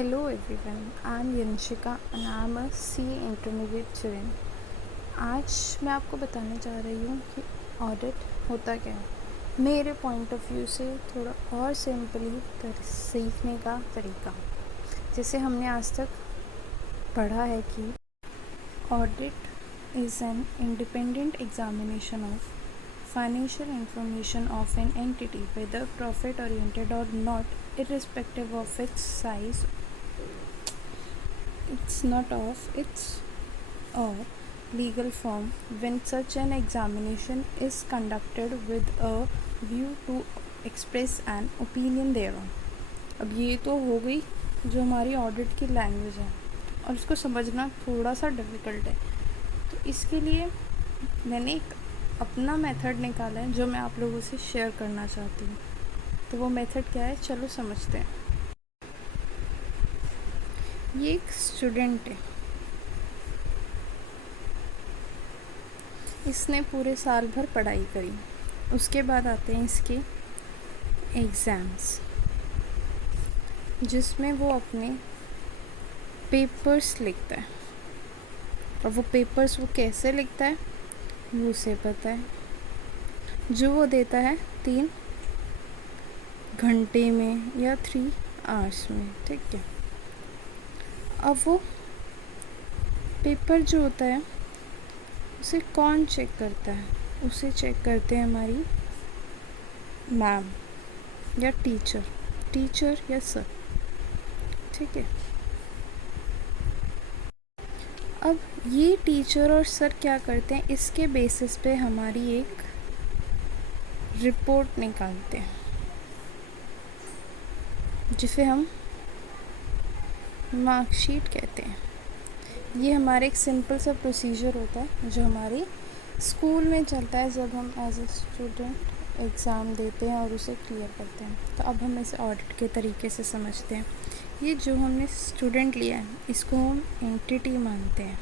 Hello everyone, I am Yanshika and I am a CA Intermediate student. आज मैं आपको बताने जा रही हूँ कि ऑडिट होता क्या है मेरे पॉइंट ऑफ व्यू से थोड़ा और सिंपली सीखने का तरीका। जैसे हमने आज तक पढ़ा है कि audit is an independent examination of financial information of an entity, whether profit oriented or not, irrespective of its size, it's not of its or legal form, when such an examination is conducted with a view to express an opinion thereon. अब ये तो हो गई जो हमारी audit की language है और इसको समझना थोड़ा सा डिफ़िकल्ट है, तो इसके लिए मैंने एक अपना मेथड निकाला है जो मैं आप लोगों से शेयर करना चाहती हूँ। तो वो मेथड क्या है, चलो समझते हैं। ये एक स्टूडेंट है, इसने पूरे साल भर पढ़ाई करी, उसके बाद आते हैं इसके एग्ज़ाम्स जिसमें वो अपने पेपर्स लिखता है। और वो पेपर्स वो कैसे लिखता है वो उसे पता है, जो वो देता है 3 घंटे में या 3 आवर्स में, ठीक है। अब वो पेपर जो होता है उसे कौन चेक करता है, उसे चेक करते हैं हमारी मैम या टीचर या सर, ठीक है। अब ये टीचर और सर क्या करते हैं, इसके बेसिस पे हमारी एक रिपोर्ट निकालते हैं जिसे हम मार्कशीट कहते हैं। ये हमारा एक सिंपल सा प्रोसीजर होता है जो हमारे स्कूल में चलता है जब हम एज ए स्टूडेंट एग्ज़ाम देते हैं और उसे क्लियर करते हैं। तो अब हम इसे ऑडिट के तरीके से समझते हैं। ये जो हमने स्टूडेंट लिया है इसको हम एंटिटी मानते हैं,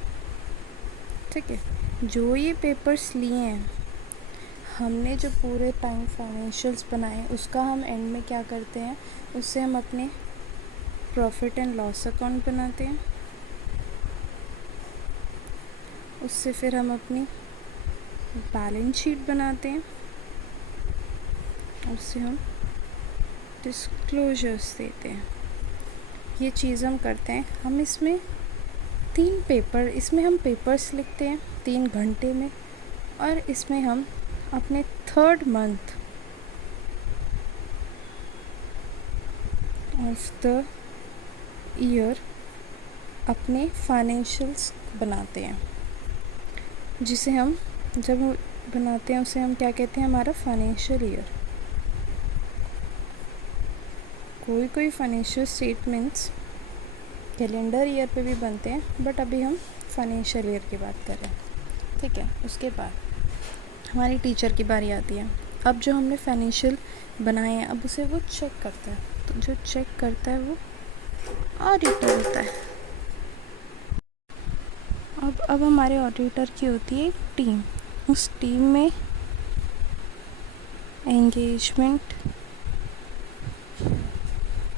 ठीक है। जो ये पेपर्स लिए हैं, हमने जो पूरे टाइम फाइनेंशियल्स बनाए उसका हम एंड में क्या करते हैं, उससे हम अपने प्रॉफिट एंड लॉस अकाउंट बनाते हैं। उससे फिर हम अपनी बैलेंस शीट बनाते हैं, उससे हम डिस्क्लोजर्स देते हैं। ये चीज़ हम करते हैं। हम इसमें हम पेपर्स लिखते हैं 3 घंटे में, और इसमें हम अपने 3rd month of the year अपने फाइनेंशियल्स बनाते हैं, जिसे हम जब बनाते हैं उसे हम क्या कहते हैं, हमारा फाइनेंशियल ईयर। कोई फाइनेंशियल स्टेटमेंट्स कैलेंडर ईयर पे भी बनते हैं, बट अभी हम फाइनेंशियल ईयर की बात कर रहे हैं, ठीक है। उसके बाद हमारी टीचर की बारी आती है। अब जो हमने फाइनेंशियल बनाए हैं अब उसे वो चेक करता है, तो जो चेक करता है वो ऑडिटर होता है। अब हमारे ऑडिटर की होती है एक टीम। उस टीम में एंगेजमेंट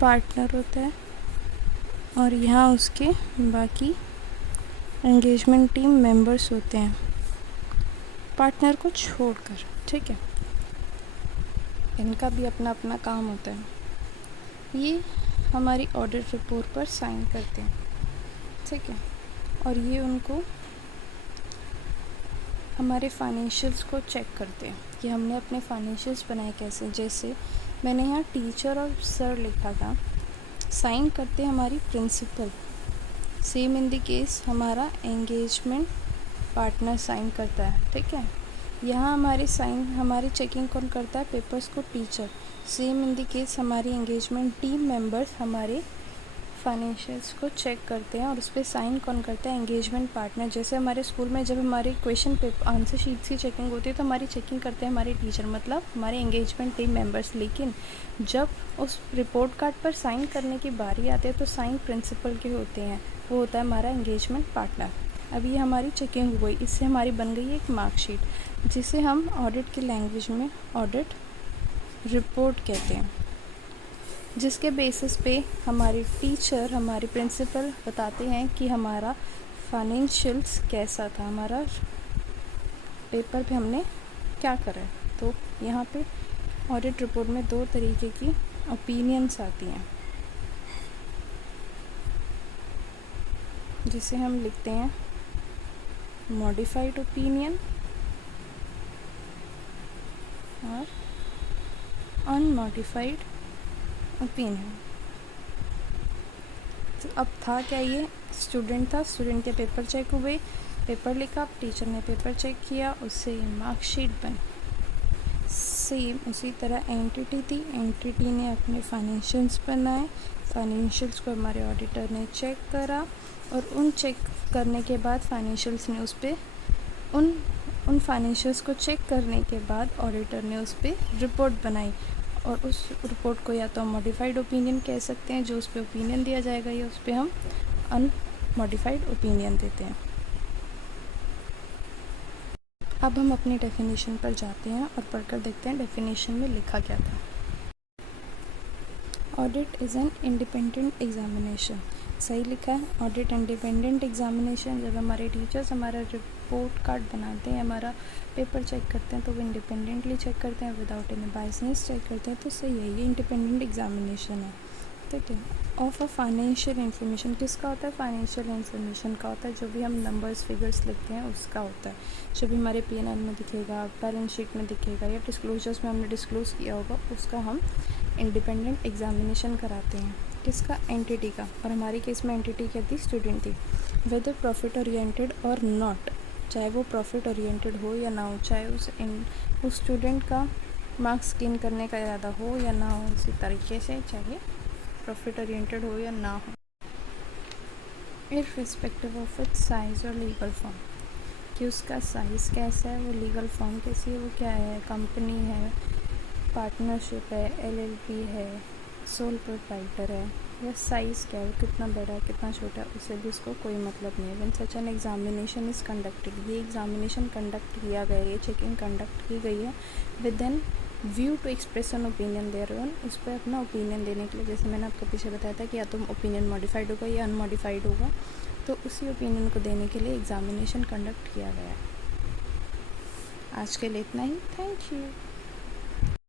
पार्टनर होता है और यहाँ उसके बाकी एंगेजमेंट टीम मेंबर्स होते हैं, पार्टनर को छोड़कर, ठीक है। इनका भी अपना अपना काम होता है। ये हमारी ऑडिट रिपोर्ट पर साइन करते हैं, ठीक है। और ये उनको हमारे फाइनेंशियल्स को चेक करते हैं कि हमने अपने फाइनेंशियल्स बनाए कैसे। जैसे मैंने यहाँ टीचर और सर लिखा था, साइन करते हमारी principal. Same in the case हमारा एंगेजमेंट पार्टनर साइन करता है, ठीक है। यहाँ हमारी चेकिंग कौन करता है, पेपर्स को teacher. Same in the case हमारी एंगेजमेंट टीम मेंबर्स हमारे फाइनेंशियल्स को चेक करते हैं और उस पर साइन कौन करता है, एंगेजमेंट पार्टनर। जैसे हमारे स्कूल में जब हमारे क्वेश्चन पेपर आंसर शीट्स की चेकिंग होती है तो हमारी चेकिंग करते हैं हमारे टीचर, मतलब हमारे एंगेजमेंट टीम मेंबर्स। लेकिन जब उस रिपोर्ट कार्ड पर साइन करने की बारी आती है तो साइन प्रिंसिपल के होते हैं, वो होता है हमारा एंगेजमेंट पार्टनर। अब ये हमारी चेकिंग हो गई, इससे हमारी बन गई एक मार्कशीट जिसे हम ऑडिट की लैंग्वेज में ऑडिट रिपोर्ट कहते हैं। जिसके बेसिस पे हमारे टीचर, हमारे प्रिंसिपल बताते हैं कि हमारा फाइनेंशियल्स कैसा था, हमारा पेपर पे हमने क्या करा है। तो यहाँ पे ऑडिट रिपोर्ट में 2 तरीके की ओपिनियंस आती हैं, जिसे हम लिखते हैं मॉडिफाइड ओपिनियन और अनमॉडिफाइड ओपिनियन। तो अब था क्या, ये स्टूडेंट था, स्टूडेंट के पेपर चेक हुए, पेपर लिखा, टीचर ने पेपर चेक किया, उससे ये मार्कशीट बनी। सेम उसी तरह एंटिटी थी, एंटिटी ने अपने फाइनेंशियल्स बनाए, फाइनेंशियल्स को हमारे ऑडिटर ने चेक करा और उन चेक करने के बाद फाइनेंशियल्स ने उस पर उन फाइनेंशियल्स को चेक करने के बाद ऑडिटर ने उस पर रिपोर्ट बनाई और उस रिपोर्ट को या तो हम मॉडिफाइड ओपिनियन कह सकते हैं, जो उस पर ओपिनियन दिया जाएगा, या उस पर हम अनमॉडिफाइड ओपिनियन देते हैं। अब हम अपनी डेफिनेशन पर जाते हैं और पढ़कर देखते हैं डेफिनेशन में लिखा क्या था। Audit is an independent examination. सही लिखा है, ऑडिट इंडिपेंडेंट एग्जामिनेशन। जब हमारे टीचर्स हमारा रिपोर्ट कार्ड बनाते हैं, हमारा पेपर चेक करते हैं, तो वो इंडिपेंडेंटली चेक करते हैं, विदाउट एनी बायसनेस चेक करते हैं। तो सही है, ये इंडिपेंडेंट एग्जामिनेशन है। ठीक है। ऑफ अ फाइनेंशियल इन्फॉर्मेशन किसका होता है? फाइनेंशियल इन्फॉर्मेशन का होता है, जो भी हम नंबर्स फिगर्स लिखते हैं उसका होता है, जो भी हमारे P&L में दिखेगा, बैलेंस शीट में दिखेगा, या डिस्क्लोजर्स में हमने डिस्क्लोज़ किया होगा, उसका हम इंडिपेंडेंट एग्जामिनेशन कराते हैं। किसका? एंटिटी का। और हमारे केस में एंटिटी क्या थी? स्टूडेंट थी। वेदर प्रॉफिट ओरिएंटेड और नॉट, चाहे वो प्रॉफिट ओरिएंटेड हो या ना हो, चाहे उस स्टूडेंट का मार्क्स गेन करने का इरादा हो या ना हो, उसी तरीके से चाहे प्रॉफिट ओरिएंटेड हो या ना हो, इररिस्पेक्टिव ऑफ इट्स साइज़ और लीगल फॉर्म, कि उसका साइज़ कैसा है, वो लीगल फॉर्म कैसी है, वो क्या है, कंपनी है, पार्टनरशिप है, LLP है, सोल प्रोप्राइटर है, या साइज़ क्या है, कितना बड़ा है, कितना छोटा है, उससे भी उसको कोई मतलब नहीं है। When such an examination is conducted, ये एग्जामिनेशन कंडक्ट किया गया है, ये चेकिंग कंडक्ट की गई है with an view to express an opinion thereon, उस पर अपना ओपिनियन देने के लिए। जैसे मैंने आपको पीछे बताया था कि या तो ओपिनियन मॉडिफाइड होगा या अनमॉडिफाइड होगा, तो उसी ओपिनियन को देने के लिए एग्जामिनेशन कंडक्ट किया गया है। आज के लिए इतना ही। Thank you.